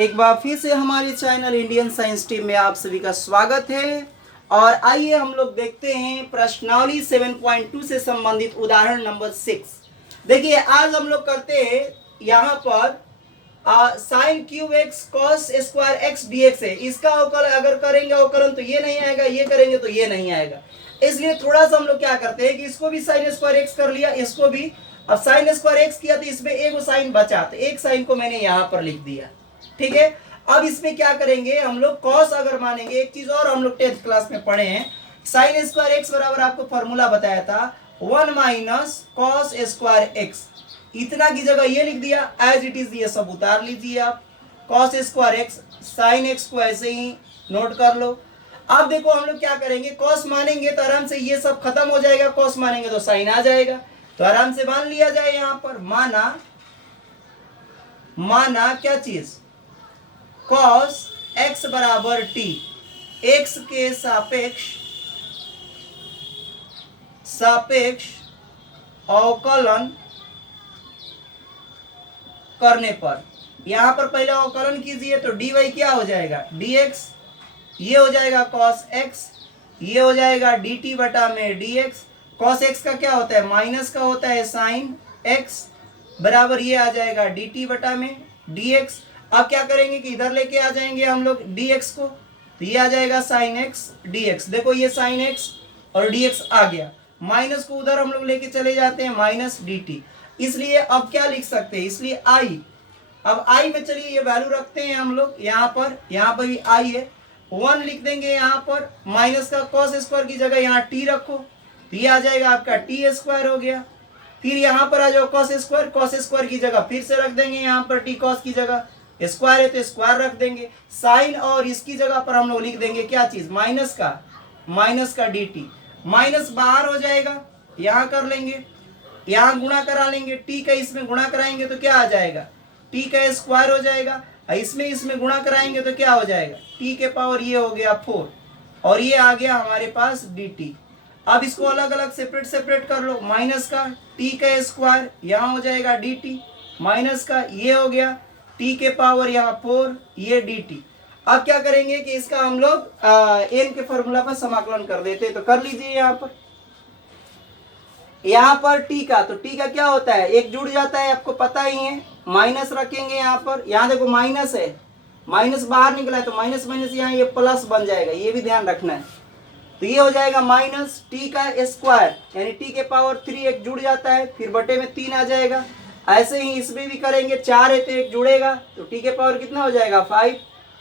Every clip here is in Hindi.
एक बार फिर से हमारे चैनल इंडियन साइंस टीम में आप सभी का स्वागत है। और आइए हम लोग देखते हैं प्रश्नावली 7.2 से संबंधित उदाहरण नंबर 6। देखिए आज हम लोग करते हैं यहाँ पर sine cube x cos square x D x है। इसका अवकलन अगर करेंगे अवकलन तो ये नहीं आएगा, ये करेंगे तो ये नहीं आएगा। इसलिए थोड़ा सा हम लोग क्या करते हैं कि इसको भी साइन स्क्वायर एक्स कर लिया, इसको भी। अब साइन स्क्वायर एक्स किया तो इसमें एक साइन बचा, तो एक साइन को मैंने यहाँ पर लिख दिया, ठीक है। अब इसमें क्या करेंगे हम लोग, कॉस अगर मानेंगे, एक चीज और हम लोग 10th क्लास में पढ़े हैं, साइन स्क्वायर एक्स बराबर आपको फॉर्मूला बताया था 1 माइनस कॉस स्क्वायर एक्स। इतना की जगह ये लिख दिया, एज इट इज ये सब उतार लीजिए आप। Cos square x sine x को ऐसे ही नोट कर लो। अब देखो हम लोग क्या करेंगे, कॉस मानेंगे तो आराम से ये सब खत्म हो जाएगा, कॉस मानेंगे तो साइन आ जाएगा, तो आराम से मान लिया जाए। यहां पर माना क्या चीज, कॉस एक्स बराबर टी, एक्स के सापेक्ष अवकलन करने पर, यहां पर पहले अवकलन कीजिए तो dy क्या हो जाएगा dx, ये हो जाएगा cos x, ये हो जाएगा dt बटा में dx। cos x का क्या होता है, माइनस का होता है sin x, बराबर ये आ जाएगा dt बटा में dx। अब क्या करेंगे कि इधर लेके आ जाएंगे हम लोग dx को, तो ये आ जाएगा sin x dx। देखो ये sin x और dx आ गया, माइनस को उधर हम लोग लेके चले जाते हैं माइनस dt। इसलिए अब क्या लिख सकते हैं, इसलिए i, अब i में चलिए ये वैल्यू रखते हैं हम लोग, यहाँ पर भी i है, 1 लिख देंगे यहाँ पर, माइनस का cos स्क्वायर की जगह यहाँ t रखो, तो ये आ जाएगा आपका टी स्क्वायर हो गया। फिर यहाँ पर आ जाओ cos स्क्वायर की जगह फिर से रख देंगे यहाँ पर t cos की जगह, स्क्वायर है तो स्क्वायर रख देंगे, साइन और इसकी जगह पर हम लोग लिख देंगे क्या चीज, माइनस का dt। माइनस बाहर हो जाएगा, यहाँ कर लेंगे, यहाँ गुणा करा लेंगे, टी का इसमें गुणा कराएंगे तो क्या आ जाएगा, टी का स्क्वायर हो जाएगा, इसमें गुणा कराएंगे तो क्या हो जाएगा, टी के पावर ये हो गया 4, और ये आ गया हमारे पास dt। अब इसको अलग अलग सेपरेट कर लो, माइनस का टी का स्क्वायर यहाँ हो जाएगा dt, माइनस का ये हो गया टी के पावर यहाँ 4, ये dt। अब क्या करेंगे कि इसका हम लोग n के फॉर्मूला पर समाकलन कर देते हैं, तो कर लीजिए यहाँ पर t का, तो t का क्या होता है, एक जुड़ जाता है, आपको पता ही है, माइनस रखेंगे यहाँ पर, यहाँ देखो माइनस है, माइनस बाहर निकला है तो माइनस यहाँ ये प्लस बन जाएगा, ये भी ध्यान रखना है। तो ये हो जाएगा माइनस टी का स्क्वायर, यानी टी के पावर 3 एक जुड़ जाता है, फिर बटे में 3 आ जाएगा। ऐसे ही इसमें भी करेंगे, 4 है तो एक जुड़ेगा, तो टी के पावर कितना हो जाएगा 5,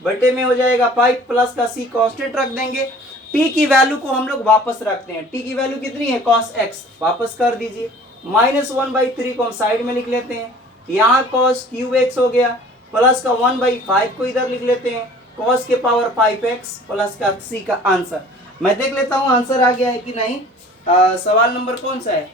बटे में हो जाएगा 5 प्लस का c कांस्टेंट रख देंगे। टी की वैल्यू को हम लोग वापस रखते हैं, टी की वैल्यू कितनी है cos x, वापस कर दीजिए, -1/3 को हम साइड में लिख लेते हैं, यहाँ cos क्यूब x हो गया, प्लस का 1/5 को इधर लिख लेते हैं, cos के पावर 5x प्लस का c का आंसर। मैं देख लेता हूँ आंसर आ गया है कि नहीं। सवाल नंबर कौन सा है,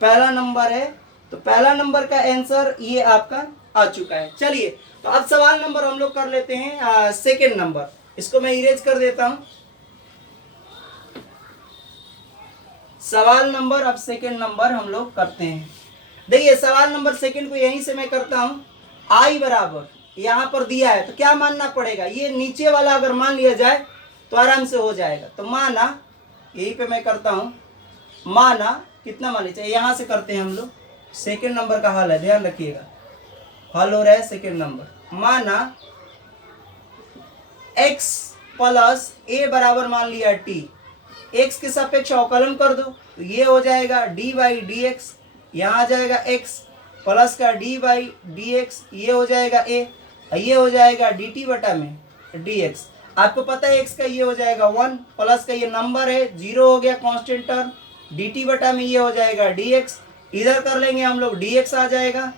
पहला नंबर है, तो पहला नंबर का आंसर ये आपका आ चुका है। चलिए तो अब सवाल नंबर हम लोग कर लेते हैं सेकेंड नंबर, इसको मैं इरेज कर देता हूँ। सवाल नंबर अब सेकेंड नंबर हम लोग करते हैं। देखिए सवाल नंबर सेकेंड को यहीं से मैं करता हूँ, i बराबर यहाँ पर दिया है तो क्या मानना पड़ेगा, ये नीचे वाला अगर मान लिया जाए तो आराम से हो जाएगा। तो माना, यहीं पे मैं करता हूँ, माना कितना मान लीजिए, यहाँ से करते हैं हम लोग, सेकेंड नंबर का हल है, ध्यान रखिएगा, हल हो रहा है सेकेंड नंबर। माना x प्लस a बराबर मान लिया t, x के सापेक्ष अवकलन कर दो तो ये हो जाएगा dy/dx, यहाँ आ जाएगा x प्लस का dy/dx, ये हो जाएगा a, ये हो जाएगा dt बटा में dx। आपको पता है x का ये हो जाएगा 1, प्लस का ये नंबर है 0 हो गया कांस्टेंट टर्म, dt बटा में ये हो जाएगा dx, इधर कर लेंगे हम लोग dx आ जाएगा,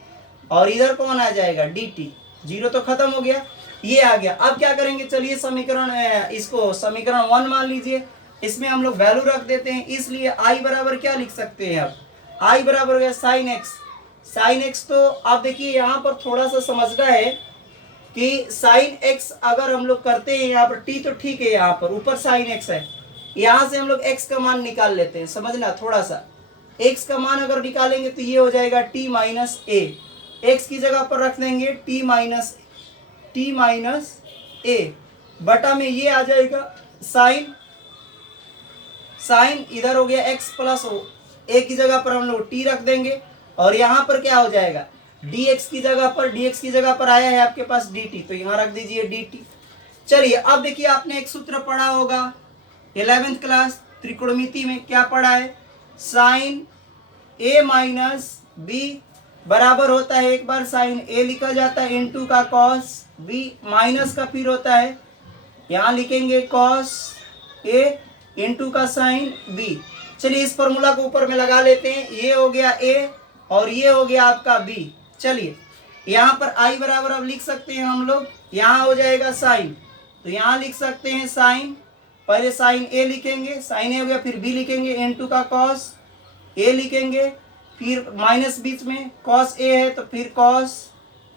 और इधर कौन आ जाएगा dt, 0 तो खत्म हो गया, ये आ गया। अब क्या करेंगे, चलिए समीकरण, इसको समीकरण 1 मान लीजिए, इसमें हम लोग वैल्यू रख देते हैं, इसलिए i बराबर क्या लिख सकते हैं, अब i बराबर हो गया साइन x। तो आप देखिए यहाँ पर थोड़ा सा समझना है कि साइन x अगर हम लोग करते हैं यहाँ पर t, तो ठीक है, यहाँ पर ऊपर साइन x है, यहाँ से हम लोग x का मान निकाल लेते हैं, समझना थोड़ा सा, x का मान अगर निकालेंगे तो ये हो जाएगा t माइनस a, x की जगह पर रख देंगे t माइनस टी माइनस ए बटा में ये आ जाएगा साइन, साइन इधर हो गया एक्स प्लस ओ, ए की जगह पर हम लोग टी रख देंगे और यहाँ पर क्या हो जाएगा dx की जगह पर, dx की जगह पर आया है आपके पास dt, तो यहाँ रख दीजिए dt। चलिए अब देखिए आपने एक सूत्र पढ़ा होगा 11th क्लास त्रिकोणमिति में, क्या पढ़ा है, साइन a माइनस b बराबर होता है, एक बार साइन a लिखा जाता है इनटू का कॉस b माइनस का फिर होता है, यहाँ लिखेंगे कॉस a इनटू का साइन b। चलिए इस फॉर्मूला को ऊपर में लगा लेते हैं, ये हो गया a और ये हो गया आपका b। चलिए यहाँ पर i बराबर अब लिख सकते हैं हम लोग, यहाँ हो जाएगा साइन, तो यहाँ लिख सकते हैं साइन, पहले साइन a लिखेंगे, साइन a हो गया, फिर b लिखेंगे इनटू का कॉस a लिखेंगे, फिर माइनस बीच में कॉस a है तो फिर कॉस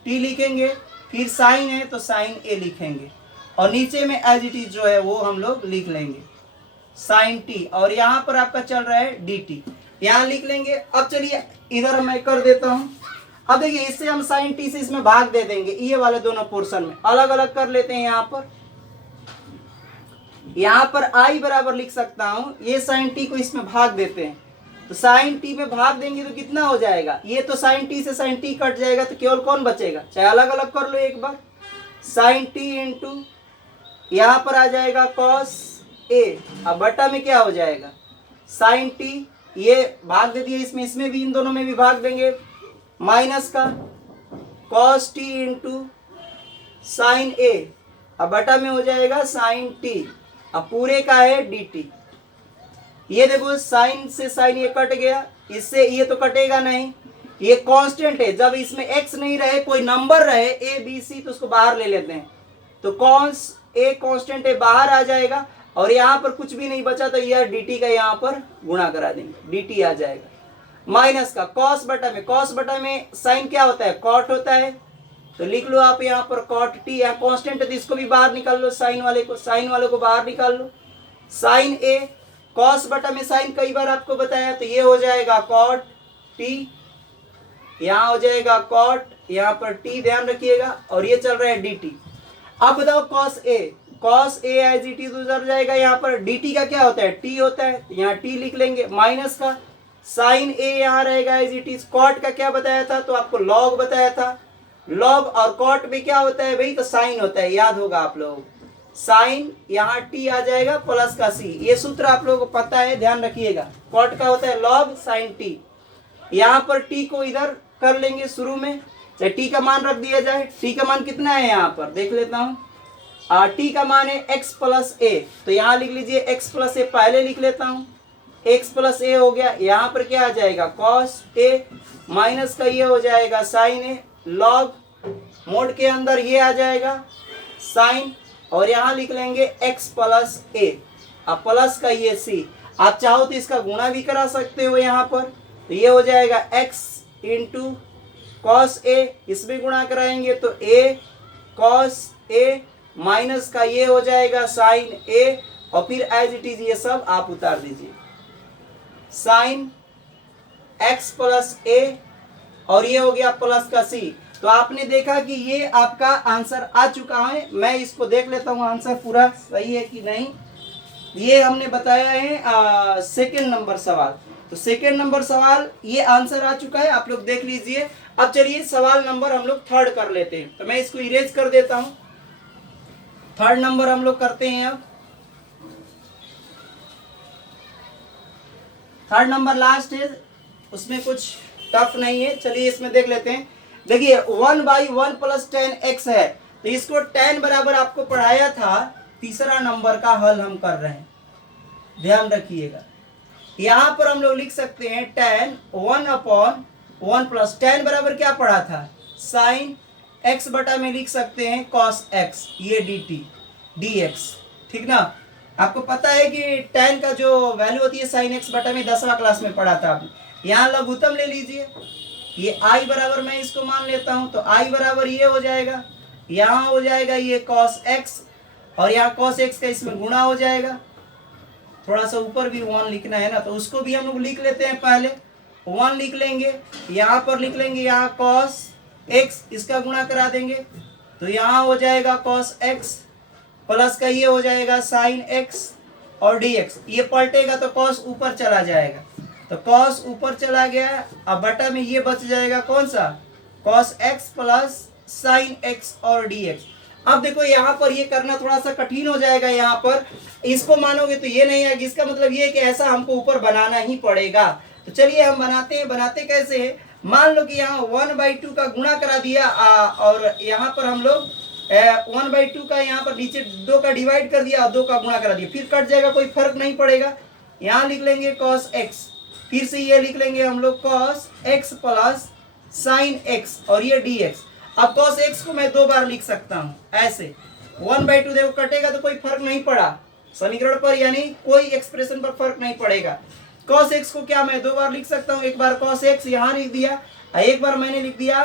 t लिखेंगे, फिर साइन है तो साइन a लिखेंगे और नीचे में एज इट इज जो है वो हम लोग लिख लेंगे साइन t, और यहाँ पर आपका चल रहा है dt, यहाँ लिख लेंगे। अब चलिए इधर मैं कर देता हूँ, अब देखिए इससे हम साइन t से इसमें भाग दे देंगे, ये वाले दोनों पोर्शन में अलग अलग कर लेते हैं। यहाँ पर i बराबर लिख सकता हूँ, ये साइन t को इसमें भाग देते हैं, तो साइन t में भाग देंगे तो कितना हो जाएगा, ये तो साइन t से साइन t कट जाएगा, तो केवल कौन बचेगा, चाहे अलग अलग कर लो एक बार, साइन t इंटू यहाँ पर आ जाएगा कॉस a, अब बटा में क्या हो जाएगा साइन t, ये भाग दे दिए इसमें, इसमें भी इन दोनों में भी भाग देंगे, माइनस का cos t into sine a, अब बटा में हो जाएगा साइन t, अब पूरे का है dt। ये देखो साइन से साइन ये कट गया, इससे ये तो कटेगा नहीं, ये कांस्टेंट है, जब इसमें x नहीं रहे कोई नंबर रहे a b c तो उसको बाहर ले लेते हैं, तो कॉन्स a कांस्टेंट है बाहर आ जाएगा और यहाँ पर कुछ भी नहीं बचा तो यह dt का यहाँ पर गुणा करा देंगे, dt आ जाएगा, माइनस का कॉस बटा में, कॉस बटा में साइन क्या होता है कॉट होता है, तो लिख लो आप यहाँ पर कॉट t, यहाँ कांस्टेंट है तो इसको भी बाहर निकाल लो, साइन वाले को बाहर निकाल लो, साइन a कॉस बटा में साइन कई बार आपको बताया, तो ये हो जाएगा कॉट t, यहाँ हो जाएगा कॉट, यहाँ पर t ध्यान रखिएगा, और ये चल रहा है dt। अब बताओ cos a as it is उधर जाएगा, यहाँ पर dt का क्या होता है t होता है, यहाँ t लिख लेंगे, माइनस का साइन a यहाँ रहेगा एज इट इज, कॉट का क्या बताया था, तो आपको लॉग बताया था, लॉग और कॉट में क्या होता है भाई, तो साइन होता है, याद होगा आप लोग, साइन यहाँ t आ जाएगा प्लस का c, ये सूत्र आप लोगों को पता है, ध्यान रखिएगा, कॉट का होता है लॉग साइन t, यहाँ पर t को इधर कर लेंगे शुरू में, चाहे t का मान रख दिया जाए, t का मान कितना है यहाँ पर देख लेता हूँ, t का मान है x प्लस a, तो यहाँ लिख लीजिए x प्लस a, पहले लिख लेता हूँ x प्लस a हो गया, यहाँ पर क्या आ जाएगा कॉस a, माइनस का ये हो जाएगा साइन a, लॉग मोड के अंदर ये आ जाएगा साइन, और यहाँ लिख लेंगे x प्लस a, अब प्लस का ये c, आप चाहो तो इसका गुणा भी करा सकते हो यहाँ पर, तो ये हो जाएगा x इंटू कॉस a, इसमें गुणा कराएंगे तो a कॉस a, माइनस का ये हो जाएगा साइन a, और फिर एज इट इज ये सब आप उतार दीजिए, साइन x प्लस a, और ये हो गया प्लस का c। तो आपने देखा कि ये आपका आंसर आ चुका है, मैं इसको देख लेता हूँ आंसर पूरा सही है कि नहीं। ये हमने बताया है सेकेंड नंबर सवाल, तो सेकेंड नंबर सवाल ये आंसर आ चुका है, आप लोग देख लीजिए। अब चलिए सवाल नंबर हम लोग थर्ड कर लेते हैं, तो मैं इसको इरेज कर देता हूँ, थर्ड नंबर हम लोग करते हैं। अब थर्ड नंबर लास्ट है, उसमें कुछ टफ नहीं है, चलिए इसमें देख लेते हैं। देखिए 1/1 + 10x है, तो इसको 10 बराबर आपको पढ़ाया था, तीसरा नंबर का हल हम कर रहे हैं, ध्यान रखिएगा। यहाँ पर हम लोग लिख सकते हैं 10 1/1 + 10 बराबर क्या पढ़ा था, साइन x बटा में लिख सकते हैं cos x, ये dt dx, ठीक ना। आपको पता है कि tan का जो वैल्यू होती है साइन x बटा में 10वां क्लास में पढ़ा था आपने। यहाँ लघुत्तम ले लीजिए, ये i बराबर मैं इसको मान लेता हूँ, तो i बराबर ये हो जाएगा, यहाँ हो जाएगा ये cos x, और यहाँ cos x का इसमें गुणा हो जाएगा, थोड़ा सा ऊपर भी 1 लिखना है ना, तो उसको भी हम लोग लिख लेते हैं, पहले 1 लिख लेंगे, यहाँ पर लिख लेंगे यहाँ cos x, इसका गुणा करा देंगे, तो यहाँ हो जाएगा कॉस एक्स प्लस का ये हो जाएगा साइन एक्स और डी एक्स। ये पलटेगा तो कॉस ऊपर चला जाएगा, तो कॉस ऊपर चला गया। अब बटा में ये बच जाएगा कौन सा, cos x plus sine x और डी एक्स। अब देखो यहाँ पर ये करना थोड़ा सा कठिन हो जाएगा, यहाँ पर इसको मानोगे तो ये नहीं आएगा। इसका मतलब ये है कि ऐसा हमको ऊपर बनाना ही पड़ेगा। तो चलिए हम बनाते हैं। बनाते कैसे है, मान लो कि यहाँ 1/2 का गुणा करा दिया और यहाँ पर हम लोग 1/2 का यहाँ पर नीचे 2 का डिवाइड कर दिया और 2 का गुणा करा दिया, फिर कट जाएगा, कोई फर्क नहीं पड़ेगा। यहाँ लिख लेंगे कॉस एक्स, फिर से ये लिख लेंगे हम लोग cos x plus sine x और ये डी एक्स। अब कॉस एक्स को मैं 2 बार लिख सकता हूँ ऐसे, 1/2 देखो कटेगा तो कोई फर्क नहीं पड़ा समीकरण पर, यानी कोई एक्सप्रेशन पर फर्क नहीं पड़ेगा। कॉस एक्स को क्या मैं 2 बार लिख सकता हूँ, एक बार कॉस एक्स यहाँ लिख दिया, एक बार मैंने लिख दिया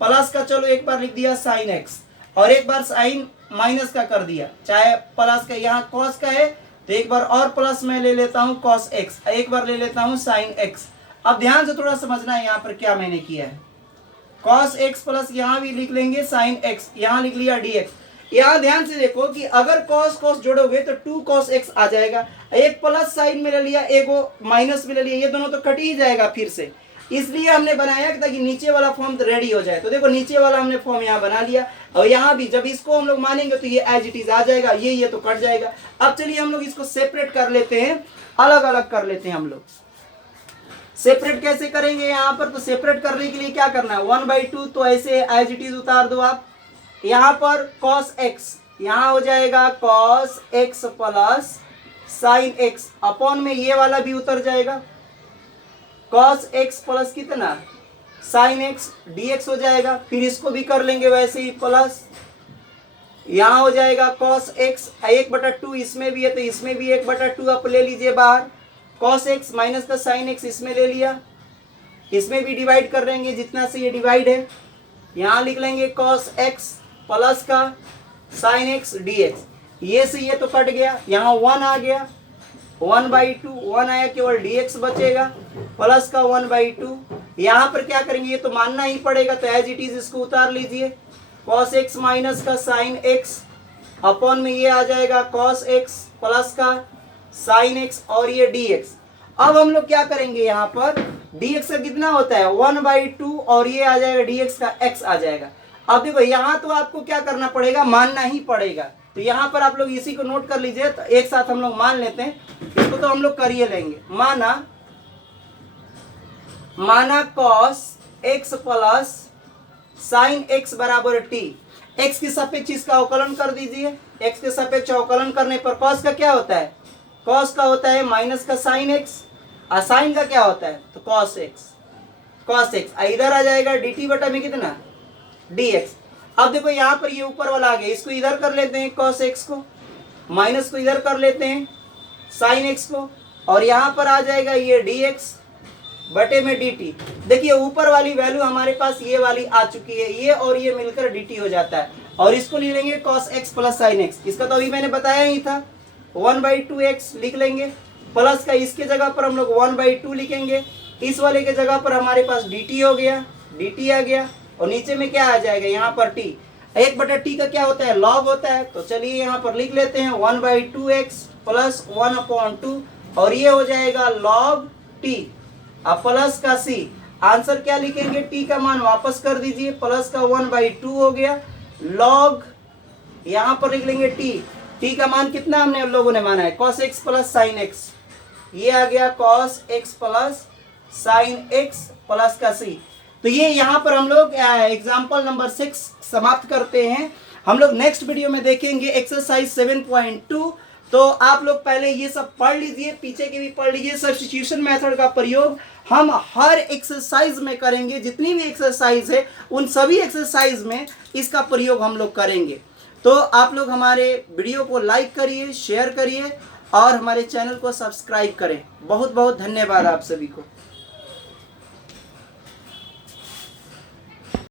प्लस का, चलो एक बार लिख दिया साइन एक्स और एक बार साइन माइनस का कर दिया, चाहे प्लस का यहाँ कॉस का है तो एक बार और प्लस में ले लेता हूँ कॉस एक्स, एक बार ले लेता हूँ साइन एक्स। अब ध्यान से थोड़ा समझना है यहाँ पर क्या मैंने किया है, कॉस एक्स प्लस यहाँ भी लिख लेंगे साइन एक्स, यहाँ लिख लिया डी एक्स। यहाँ ध्यान से देखो कि अगर कॉस कॉस जोड़ोगे तो 2 cos x आ जाएगा, एक प्लस साइन में ले लिया, एक माइनस में ले लिया, ये दोनों तो कट ही जाएगा फिर से। इसलिए हमने बनाया ताकि नीचे वाला फॉर्म रेडी हो जाए। तो देखो नीचे वाला हमने फॉर्म यहाँ बना लिया और यहाँ भी जब इसको हम लोग मानेंगे तो ये एज इट इज आ जाएगा, ये तो कट जाएगा। अब चलिए हम लोग इसको सेपरेट कर लेते हैं, अलग अलग कर लेते हैं हम लोग। सेपरेट कैसे करेंगे यहाँ पर, तो सेपरेट करने के लिए क्या करना है, 1/2 तो ऐसे एज इट इज उतार दो आप। यहाँ पर कॉस एक्स, यहाँ हो जाएगा cos x plus sine x, upon में ये वाला भी उतर जाएगा, कॉस एक्स प्लस कितना साइन एक्स डी एक्स हो जाएगा। फिर इसको भी कर लेंगे वैसे ही प्लस, यहाँ हो जाएगा कॉस एक्स 1/2, इसमें भी है तो इसमें भी 1/2 आप ले लीजिए बाहर, कॉस एक्स माइनस का साइन एक्स इसमें ले लिया, इसमें भी डिवाइड कर लेंगे जितना से ये डिवाइड है। यहाँ लिख लेंगे कॉस एक्स प्लस का साइन एक्स डी एक्स, ये से ये तो कट गया, यहाँ 1 आ गया, 1/2 1 आया, केवल डी एक्स बचेगा प्लस का 1/2। यहाँ पर क्या करेंगे, ये तो मानना ही पड़ेगा, तो एज इट इज इसको उतार लीजिए, कॉस एक्स माइनस का साइन एक्स अपॉन में ये आ जाएगा कॉस एक्स प्लस का साइन एक्स और ये डी एक्स। अब हम लोग क्या करेंगे, यहाँ पर डी एक्स का कितना होता है 1/2 और ये आ जाएगा डी एक्स का x आ जाएगा। अब देखो यहाँ तो आपको क्या करना पड़ेगा, मानना ही पड़ेगा। तो यहाँ पर आप लोग इसी को नोट कर लीजिए, तो एक साथ हम लोग मान लेते हैं, इसको तो हम लोग कर ही लेंगे। माना cos x plus sine x बराबर टी, एक्स के सापेक्ष इसका अवकलन कर दीजिए, एक्स के सापेक्ष अवकलन करने पर कॉस का क्या होता है, कॉस का होता है माइनस का साइन एक्स, और साइन का क्या होता है तो कॉस एक्स, इधर आ जाएगा डी टी बटा में कितना डी एक्स। अब देखो यहाँ पर ये ऊपर वाला आ गया, इसको इधर कर लेते हैं कॉस एक्स को, माइनस को इधर कर लेते हैं साइन एक्स को, और यहाँ पर आ जाएगा ये डी एक्स बटे में डी टी। देखिए ऊपर वाली वैल्यू हमारे पास ये वाली आ चुकी है, ये और ये मिलकर डी टी हो जाता है, और इसको ले लेंगे cos x plus sine x. इसका तो अभी मैंने बताया ही था, 1/2 एक्स लिख लेंगे, प्लस का इसके जगह पर हम लोग 1/2 लिखेंगे, इस वाले के जगह पर हमारे पास डी टी हो गया, डी टी आ गया, और नीचे में क्या आ जाएगा यहाँ पर टी, 1/t का क्या होता है लॉग होता है। तो चलिए यहाँ पर लिख लेते हैं 1/2 एक्स प्लस 1/2 और ये हो जाएगा लॉग टी, अब प्लस का सी, आंसर क्या लिखेंगे, टी का मान वापस कर दीजिए, प्लस का 1/2 हो गया, लॉग यहाँ पर लिख लेंगे टी का मान कितना हमने लोगों ने माना है cos x plus sine x, ये आ गया cos x plus sine x plus का सी। तो ये यहाँ पर हम लोग एग्जाम्पल नंबर 6 समाप्त करते हैं। हम लोग नेक्स्ट वीडियो में देखेंगे एक्सरसाइज 7.2। तो आप लोग पहले ये सब पढ़ लीजिए, पीछे के भी पढ़ लीजिए। सब्स्टिट्यूशन मेथड का प्रयोग हम हर एक्सरसाइज में करेंगे, जितनी भी एक्सरसाइज है उन सभी एक्सरसाइज में इसका प्रयोग हम लोग करेंगे। तो आप लोग हमारे वीडियो को लाइक करिए, शेयर करिए और हमारे चैनल को सब्सक्राइब करें। बहुत बहुत धन्यवाद आप सभी को।